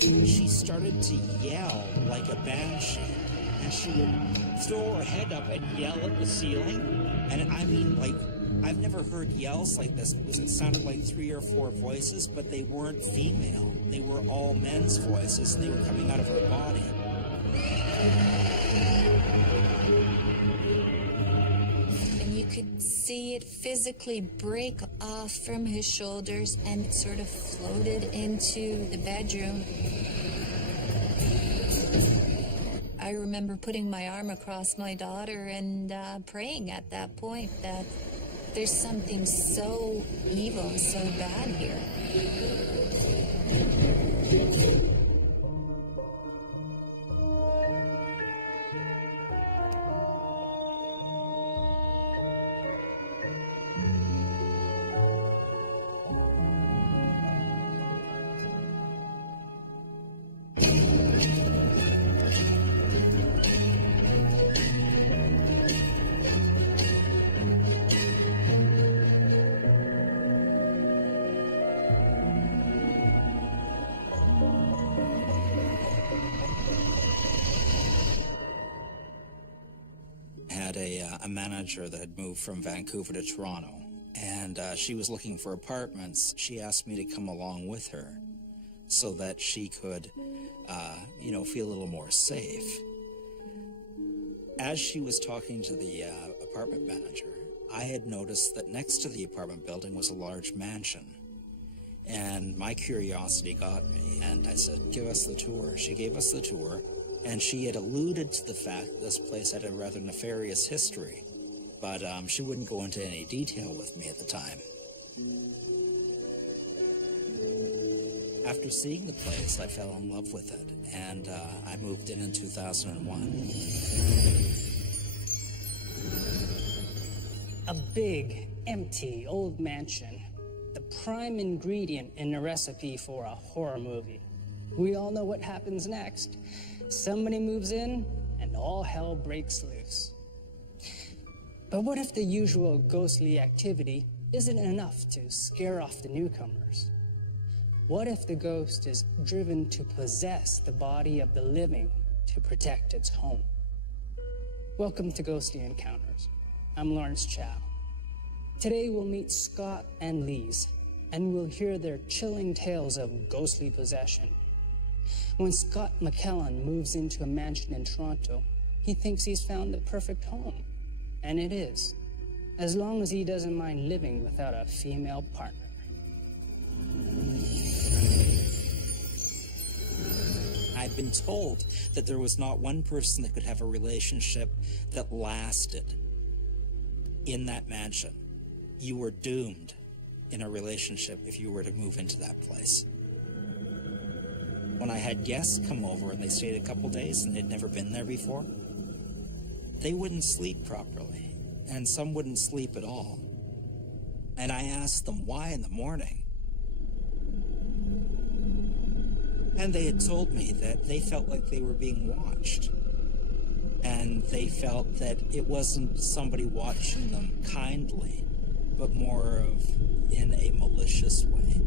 She started to yell like a banshee, and she would throw her head up and yell at the ceiling. And I mean, like, I've never heard yells like this because it sounded like 3 or 4 voices, but they weren't female. They were all men's voices, and they were coming out of her body. And you could see it physically break off from his shoulders and it sort of floated into the bedroom. I remember putting my arm across my daughter and praying at that point that there's something so evil, so bad here. Had a manager that had moved from Vancouver to Toronto, and she was looking for apartments. She asked me to come along with her so that she could, feel a little more safe. As she was talking to the apartment manager, I had noticed that next to the apartment building was a large mansion. And my curiosity got me, and I said, give us the tour. She gave us the tour, and she had alluded to the fact that this place had a rather nefarious history, but she wouldn't go into any detail with me at the time. After seeing the place, I fell in love with it, and I moved in 2001. A big, empty, old mansion. The prime ingredient in a recipe for a horror movie. We all know what happens next. Somebody moves in, and all hell breaks loose. But what if the usual ghostly activity isn't enough to scare off the newcomers? What if the ghost is driven to possess the body of the living to protect its home? Welcome to Ghostly Encounters. I'm Lawrence Chow. Today we'll meet Scott and Lise, and we'll hear their chilling tales of ghostly possession. When Scott McKellen moves into a mansion in Toronto, he thinks he's found the perfect home. And it is, as long as he doesn't mind living without a female partner. I've been told that there was not one person that could have a relationship that lasted in that mansion. You were doomed in a relationship if you were to move into that place. When I had guests come over and they stayed a couple days and they'd never been there before, they wouldn't sleep properly, and some wouldn't sleep at all. And I asked them why in the morning. And they had told me that they felt like they were being watched. And they felt that it wasn't somebody watching them kindly, but more of in a malicious way,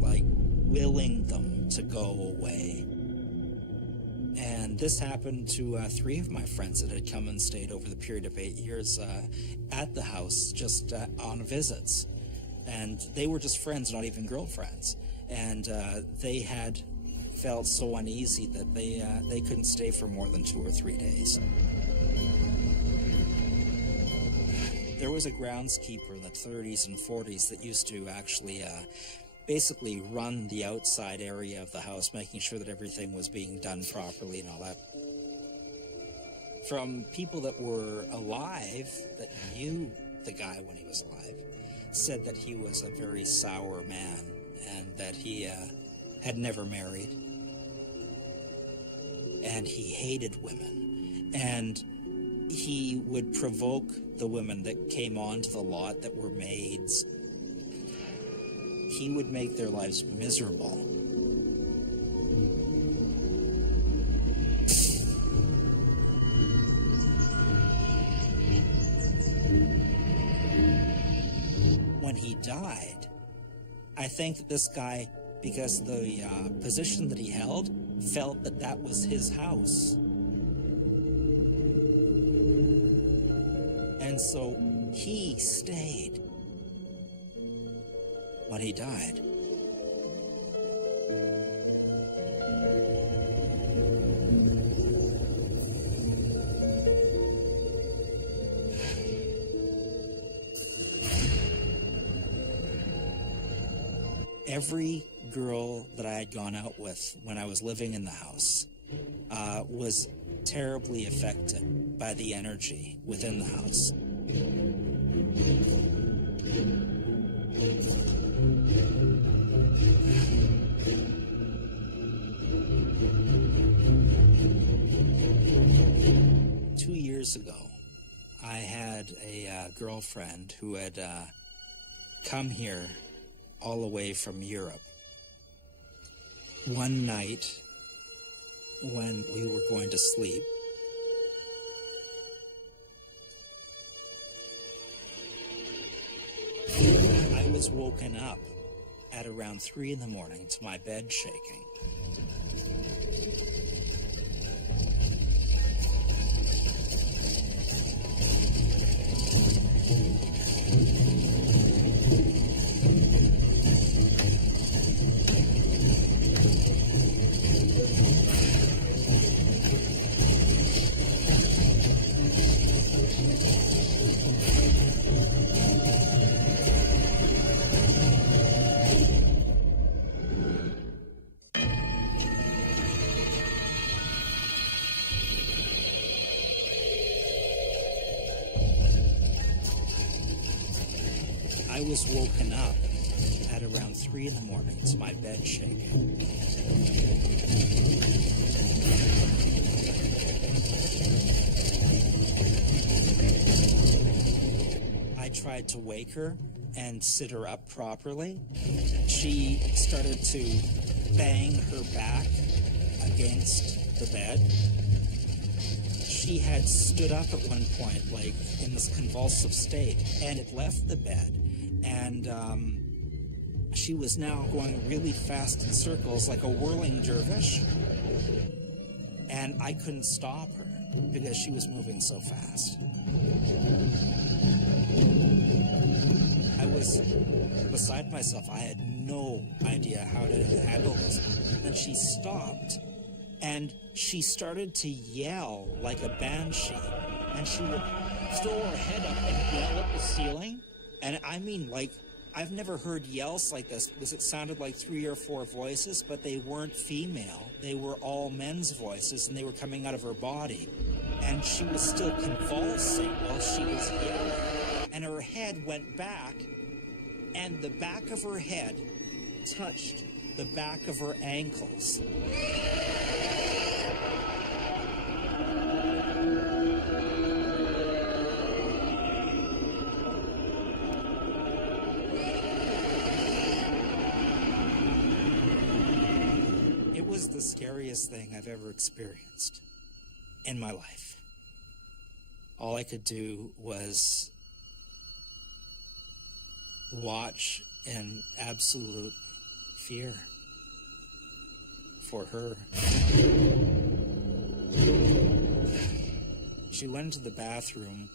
like willing them to go away. And this happened to 3 of my friends that had come and stayed over the period of 8 years at the house, just on visits. And they were just friends, not even girlfriends. And they had felt so uneasy that they couldn't stay for more than 2 or 3 days. There was a groundskeeper in the 30s and 40s that used to actually basically run the outside area of the house, making sure that everything was being done properly and all that. From people that were alive, that knew the guy when he was alive, said that he was a very sour man and that he had never married. And he hated women. And he would provoke the women that came onto the lot that were maids. He would make their lives miserable. When he died, I think that this guy because the position that he held felt that that was his house. And so he stayed when he died. Every girl that I had gone out with when I was living in the house was terribly affected by the energy within the house. Two years ago, I had a girlfriend who had come here all the way from Europe. One night, when we were going to sleep, I was woken up at around 3 in the morning to my bed shaking. I was woken up at around 3 in the morning to my bed shaking. I tried to wake her and sit her up properly. She started to bang her back against the bed. She had stood up at one point, like in this convulsive state, and had left the bed. And she was now going really fast in circles like a whirling dervish. And I couldn't stop her because she was moving so fast. I was beside myself. I had no idea how to handle this. And she stopped, and she started to yell like a banshee. And she would throw her head up and yell at the ceiling. And I mean, like, I've never heard yells like this because it sounded like 3 or 4 voices, but they weren't female. They were all men's voices, and they were coming out of her body. And she was still convulsing while she was yelling. And her head went back, and the back of her head touched the back of her ankles. It was the scariest thing I've ever experienced in my life. All I could do was watch in absolute fear for her. She went into the bathroom,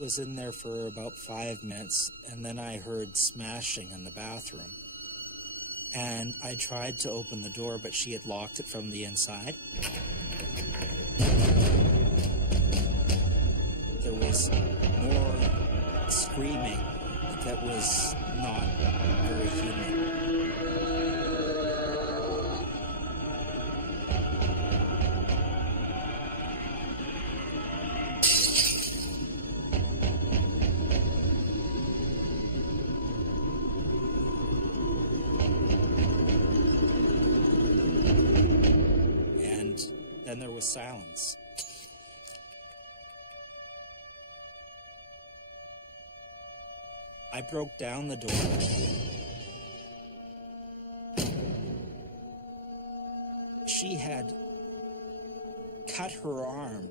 was in there for about 5 minutes, and then I heard smashing in the bathroom. And I tried to open the door, but she had locked it from the inside. There was more screaming that was not very human. And then there was silence. I broke down the door. She had cut her arm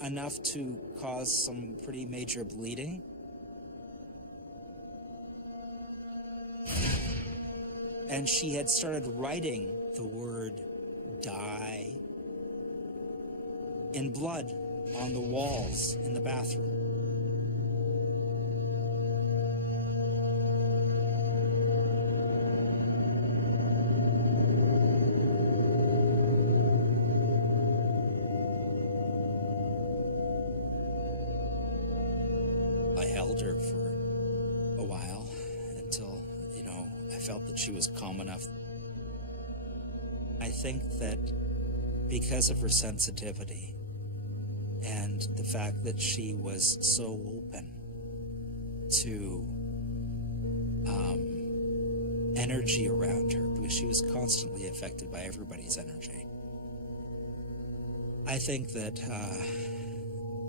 enough to cause some pretty major bleeding. And she had started writing the word die in blood on the walls in the bathroom. I held her for a while until, I felt that she was calm enough. I think that because of her sensitivity and the fact that she was so open to energy around her, because she was constantly affected by everybody's energy, I think that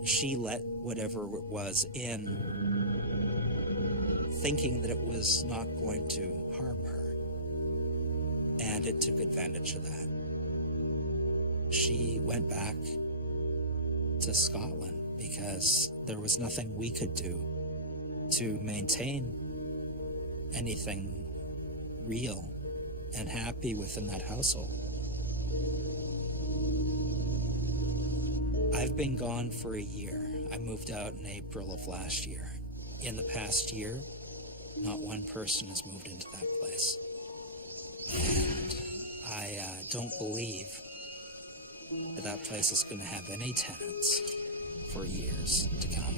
she let whatever it was in, thinking that it was not going to harm her, and it took advantage of that. She went back to Scotland because there was nothing we could do to maintain anything real and happy within that household. I've been gone for a year. I moved out in April of last year. In the past year, not one person has moved into that place. And I don't believe that that place is going to have any tenants for years to come.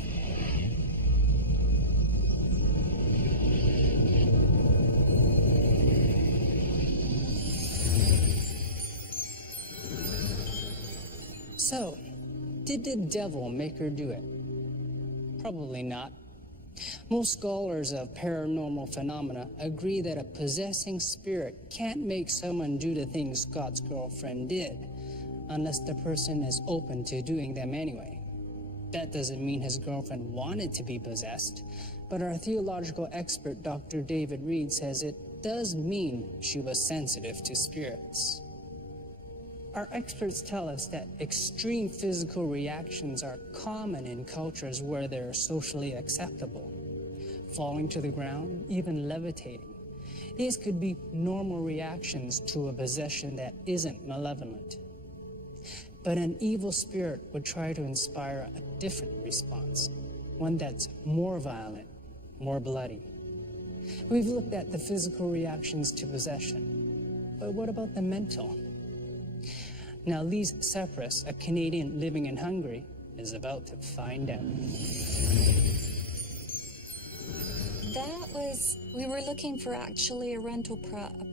So, did the devil make her do it? Probably not. Most scholars of paranormal phenomena agree that a possessing spirit can't make someone do the things Scott's girlfriend did, unless the person is open to doing them anyway. That doesn't mean his girlfriend wanted to be possessed, but our theological expert, Dr. David Reed, says it does mean she was sensitive to spirits. Our experts tell us that extreme physical reactions are common in cultures where they're socially acceptable. Falling to the ground, even levitating. These could be normal reactions to a possession that isn't malevolent. But an evil spirit would try to inspire a different response, one that's more violent, more bloody. We've looked at the physical reactions to possession, but what about the mental? Now, Lise Sapras, a Canadian living in Hungary, is about to find out. We were looking for actually a rental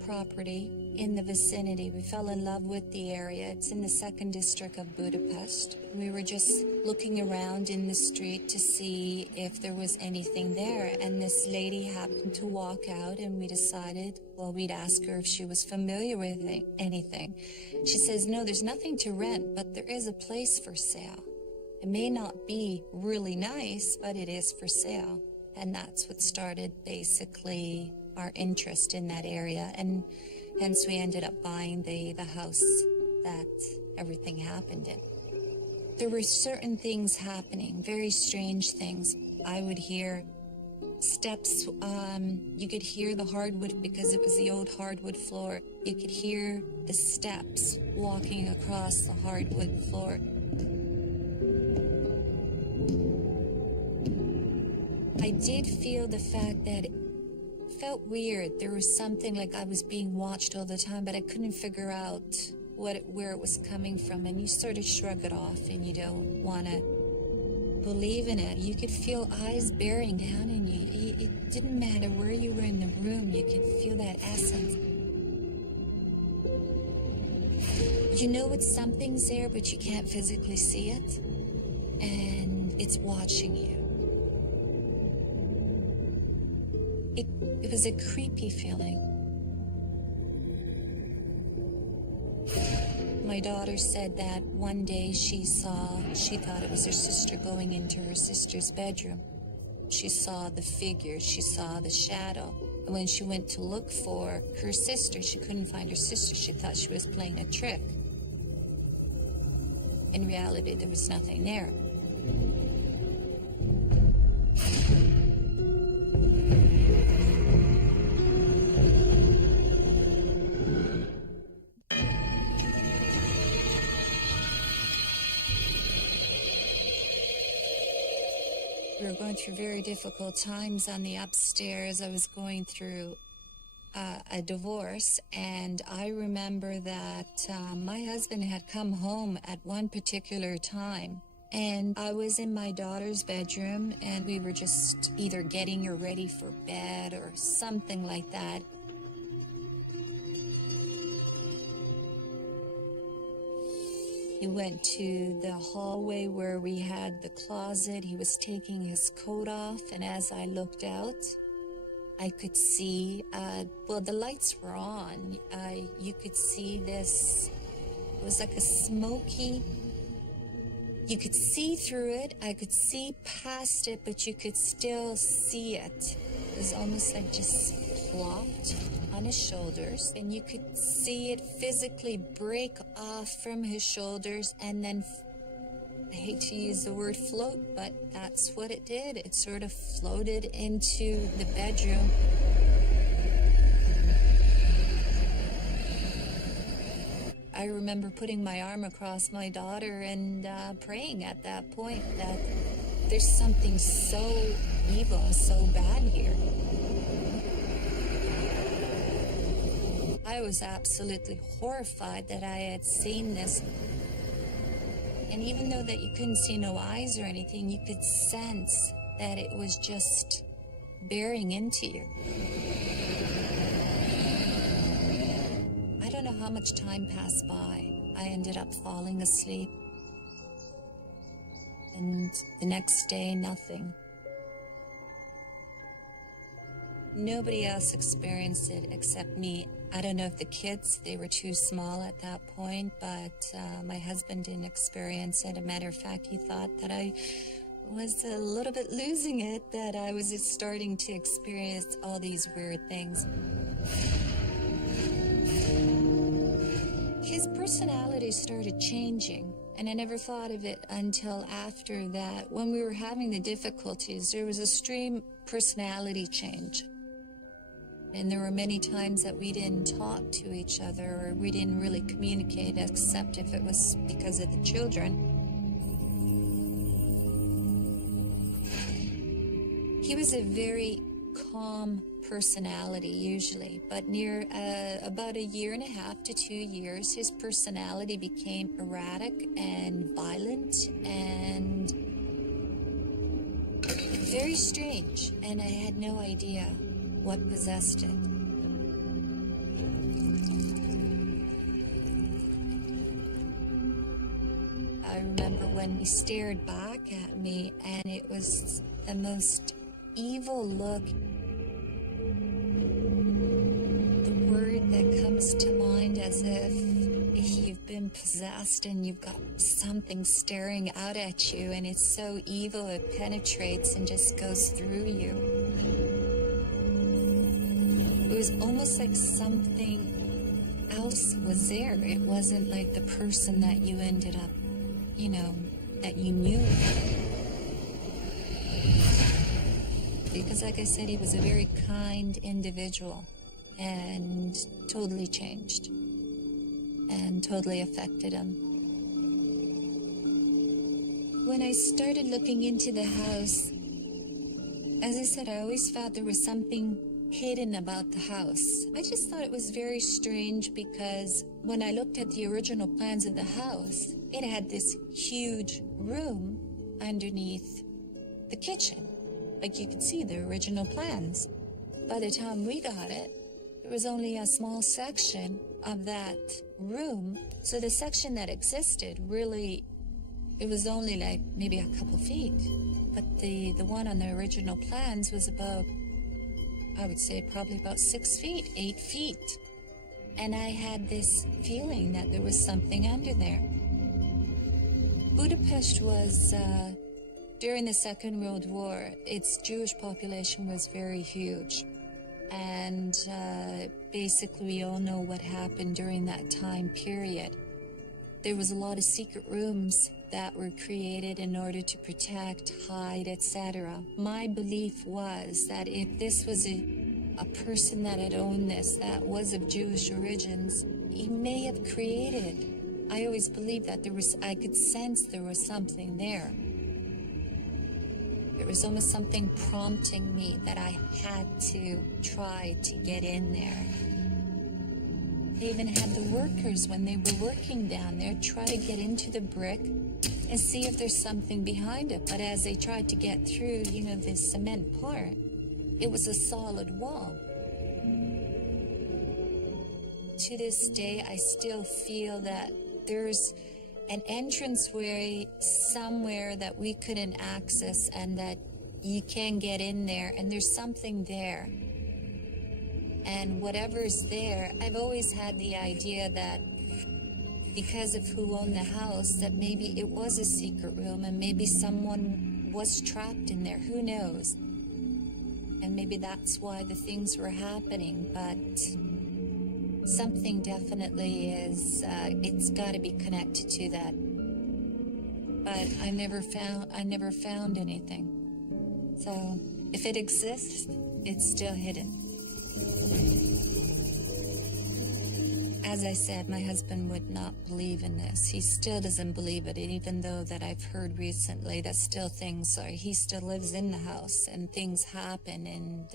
property in the vicinity. We fell in love with the area. It's in the 2nd district of Budapest. We were just looking around in the street to see if there was anything there. And this lady happened to walk out, and we decided, well, we'd ask her if she was familiar with anything. She says, no, there's nothing to rent, but there is a place for sale. It may not be really nice, but it is for sale. And that's what started basically our interest in that area. And hence we ended up buying the house that everything happened in. There were certain things happening, very strange things. I would hear steps, you could hear the hardwood because it was the old hardwood floor. You could hear the steps walking across the hardwood floor. I did feel the fact that it felt weird. There was something like I was being watched all the time, but I couldn't figure out where it was coming from. And you sort of shrug it off and you don't want to believe in it. You could feel eyes bearing down on you. It didn't matter where you were in the room. You could feel that essence. You know it's something's there, but you can't physically see it. And it's watching you. It was a creepy feeling. My daughter said that one day she thought it was her sister going into her sister's bedroom. She saw the figure, she saw the shadow. And when she went to look for her sister, she couldn't find her sister. She thought she was playing a trick. In reality, there was nothing there. We were going through very difficult times on the upstairs. I was going through a divorce, and I remember that my husband had come home at one particular time, and I was in my daughter's bedroom, and we were just either getting her ready for bed or something like that. He went to the hallway where we had the closet. He was taking his coat off, and as I looked out, I could see, the lights were on. You could see this, it was like a smoky, you could see through it, I could see past it, but you could still see it. It was almost like just plopped on his shoulders, and you could see it physically break off from his shoulders and then I hate to use the word float, but that's what it did. It sort of floated into the bedroom. I remember putting my arm across my daughter and praying at that point that there's something so evil, so bad here. I was absolutely horrified that I had seen this. And even though that you couldn't see no eyes or anything, you could sense that it was just bearing into you. I don't know how much time passed by. I ended up falling asleep. And the next day, nothing. Nobody else experienced it except me. I don't know if the kids, they were too small at that point, but my husband didn't experience it. As a matter of fact, he thought that I was a little bit losing it, that I was just starting to experience all these weird things. His personality started changing, and I never thought of it until after that. When we were having the difficulties, there was a extreme personality change. And there were many times that we didn't talk to each other, or we didn't really communicate, except if it was because of the children. He was a very calm personality usually, but near about 1.5 years to 2 years, his personality became erratic and violent and very strange, and I had no idea what possessed it. I remember when he stared back at me, and it was the most evil look. The word that comes to mind, as if you've been possessed and you've got something staring out at you, and it's so evil it penetrates and just goes through you. It was almost like something else was there. It wasn't like the person that you ended up, that you knew. Because like I said, he was a very kind individual and totally changed and totally affected him. When I started looking into the house, as I said, I always felt there was something hidden about the house. I just thought it was very strange because when I looked at the original plans of the house, it had this huge room underneath the kitchen. Like you could see the original plans. By the time we got it, there was only a small section of that room. So the section that existed really, it was only like maybe a couple feet. But the one on the original plans was about, I would say probably about 6 feet, 8 feet. And I had this feeling that there was something under there. Budapest was, during the Second World War, its Jewish population was very huge. And basically we all know what happened during that time period. There was a lot of secret rooms that were created in order to protect, hide, etc. My belief was that if this was a person that had owned this, that was of Jewish origins, he may have created. I always believed that I could sense there was something there. There was almost something prompting me that I had to try to get in there. They even had the workers, when they were working down there, try to get into the brick and see if there's something behind it. But as they tried to get through, the cement part, it was a solid wall. To this day, I still feel that there's an entranceway somewhere that we couldn't access and that you can get in there, and there's something there. And whatever's there, I've always had the idea that because of who owned the house, that maybe it was a secret room and maybe someone was trapped in there, who knows? And maybe that's why the things were happening, but something definitely is, it's got to be connected to that. But I never found anything. So if it exists, it's still hidden. As I said, my husband would not believe in this. He still doesn't believe it, even though that I've heard recently that still things are, he still lives in the house and things happen, and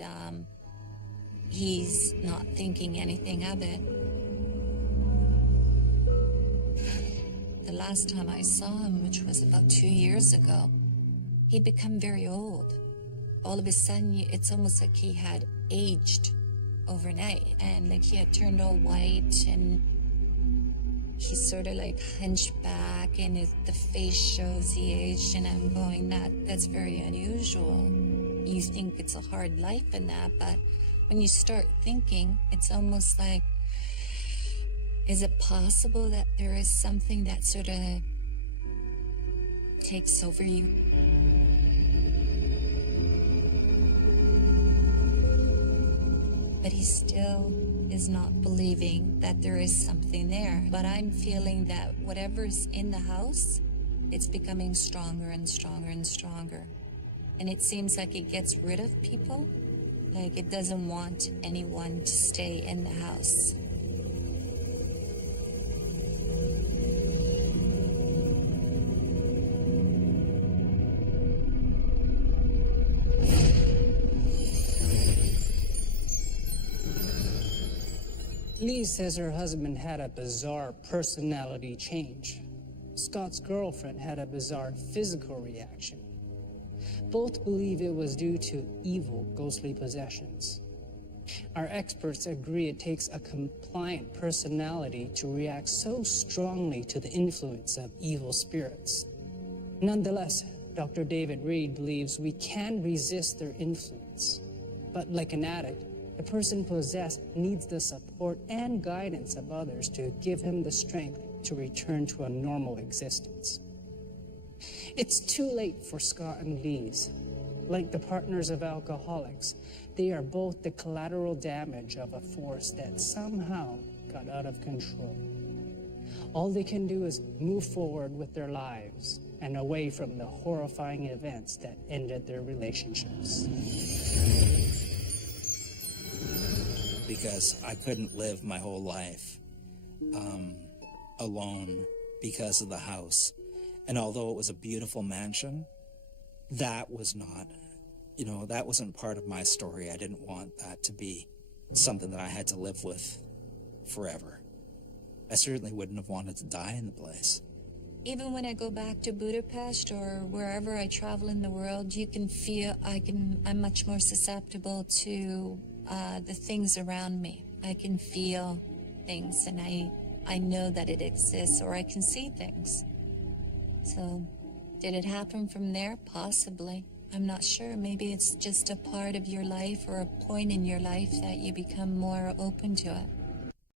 he's not thinking anything of it. The last time I saw him, which was about 2 years ago, he'd become very old. All of a sudden, it's almost like he had aged overnight, and like he had turned all white, and he's sort of like hunched back, and the face shows he aged, and I'm going, that's very unusual. You think it's a hard life in that, but when you start thinking, it's almost like, is it possible that there is something that sort of takes over you? But he still is not believing that there is something there. But I'm feeling that whatever's in the house, it's becoming stronger and stronger and stronger. And it seems like it gets rid of people, like it doesn't want anyone to stay in the house. Lee says her husband had a bizarre personality change. Scott's girlfriend had a bizarre physical reaction. Both believe it was due to evil, ghostly possessions. Our experts agree it takes a compliant personality to react so strongly to the influence of evil spirits. Nonetheless, Dr. David Reed believes we can resist their influence. But like an addict, the person possessed needs the support and guidance of others to give him the strength to return to a normal existence. It's too late for Scott and Lise. Like the partners of alcoholics, they are both the collateral damage of a force that somehow got out of control. All they can do is move forward with their lives and away from the horrifying events that ended their relationships. Because I couldn't live my whole life alone because of the house. And although it was a beautiful mansion, that was not, that wasn't part of my story. I didn't want that to be something that I had to live with forever. I certainly wouldn't have wanted to die in the place. Even when I go back to Budapest or wherever I travel in the world, you can feel I'm much more susceptible to the things around me. I can feel things, and I know that it exists, or I can see things. So, did it happen from there? Possibly. I'm not sure. Maybe it's just a part of your life or a point in your life that you become more open to it.